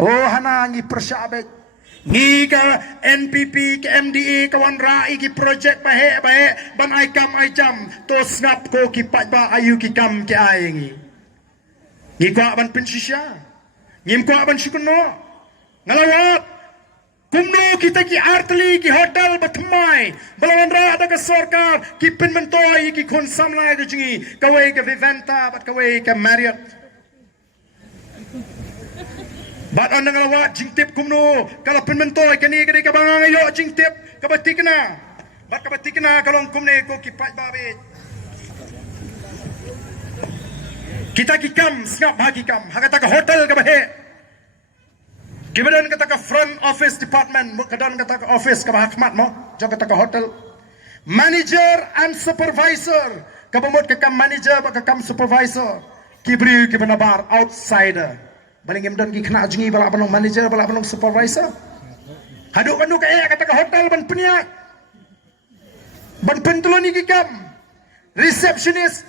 Oh hana ngi persyabek ngi ka NPP ke MDA kawan rai ki projek bahe ban ai kam ai jam to snap ko ki pat ba ayu ki kam ki ai ngi ko ban pensisya ngim ko ban syukuno ngalawat kumno kita ki artli ki hotel batmai balawan ra ada ka sarkar ki pinmentoi ki kon samlai ke jingi kawai ke Vivanta bat kawai ke Marriott bat anda ngalawat jingtip kumno kalau pinmentoi kani kani ka bangang ayo jingtip kabatikna bat kabatikna kalau kumne ko ki pat babit kita ki kam snap bagi kam hakata ka hotel ka bahe kemudian kata ke front office department, kemudian kata ke office ke hakmat mo, jangan kata ke hotel. Manager and supervisor, kabamot ke kam manager, ke kam supervisor, kibri ke benabar outsider. Baling kemudian ki kena jengi balak penong manager, balak penong supervisor. Haduk kandu kaya kata ke hotel ban peniak, ban pentuloni ki kam, receptionist,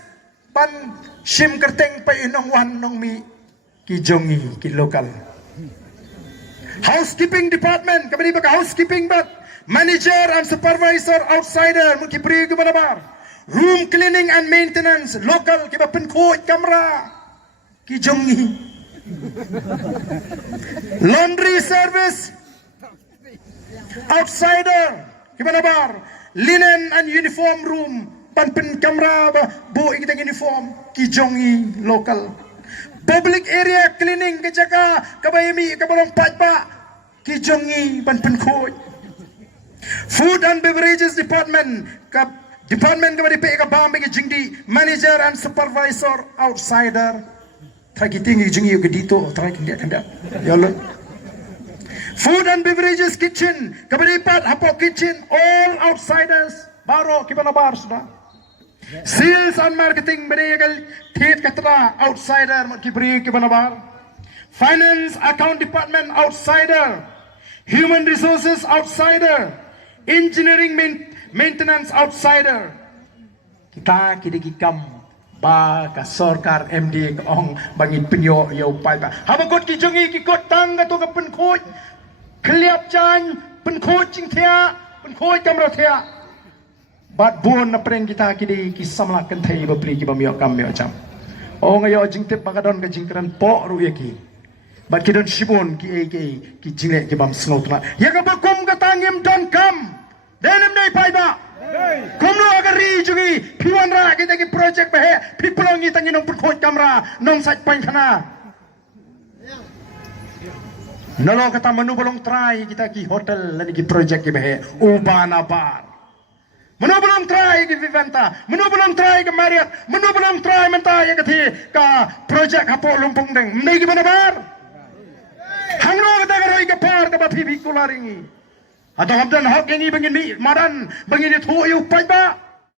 ban sim kerteng pa inong wan nong mi ki jongi ki lokal. Housekeeping department, kami baka housekeeping bat, manager and supervisor outsider, mukibri ke balabar. Room cleaning and maintenance, local, kiba penkot kamera, kijongi. Laundry service, outsider, kiba balabar. Linen and uniform room, pen kamera, bu ikitang uniform, kijongi, local. Public area cleaning kejaga kabayami kabalong patpa kijongi ban penkoi. Food and beverages department department kabadi pe ka bambe ke jingdi manager and supervisor outsider tragiting jingi ke dito traging dia kanda yolon. Food and beverages kitchen kabadi pat hapo kitchen all outsiders baro kibana bar sudah. Sales and marketing beregal thiet katra outsider kibri kibanabar. Finance account department outsider. Human resources outsider. Engineering maintenance outsider. Kita kidi kam ba ka sarkar MD ka ong bangit pinyo yo pai ba. Habakot ki jongi ki kot tang ka to ka penkhoj. Kliap chan penkhoj ching thea penkhoj kamra thea. Bat buon na preng kita kidi kisamla kentai bapri ki bamyo kam myo cham. O ngayo jingtip bakadon ka jingkran po ruye ki. Bat kidon shibon ki ki jingle ki bam snotna. Ya ka bakum ka tangim don kam. Denem nei pai ba. Kumno agar ri jugi piwan ra kita ki project bahe pipulongi tanginong perkhoj kamera nong sat pain khana. Nalo kata menu bolong try kita ki hotel lani ki project ki bahe ubana bar. Menu belum try ke Vivanta, menu belum try ke Marriott, menu belum try mentah yang kati ka projek hapo lumpung deng. Mendai ke mana bar? Hangno kata keroi ke par ke bapi bikular ini. Atau hamdan hok yang ini bengini madan bengini tu yu pai ba.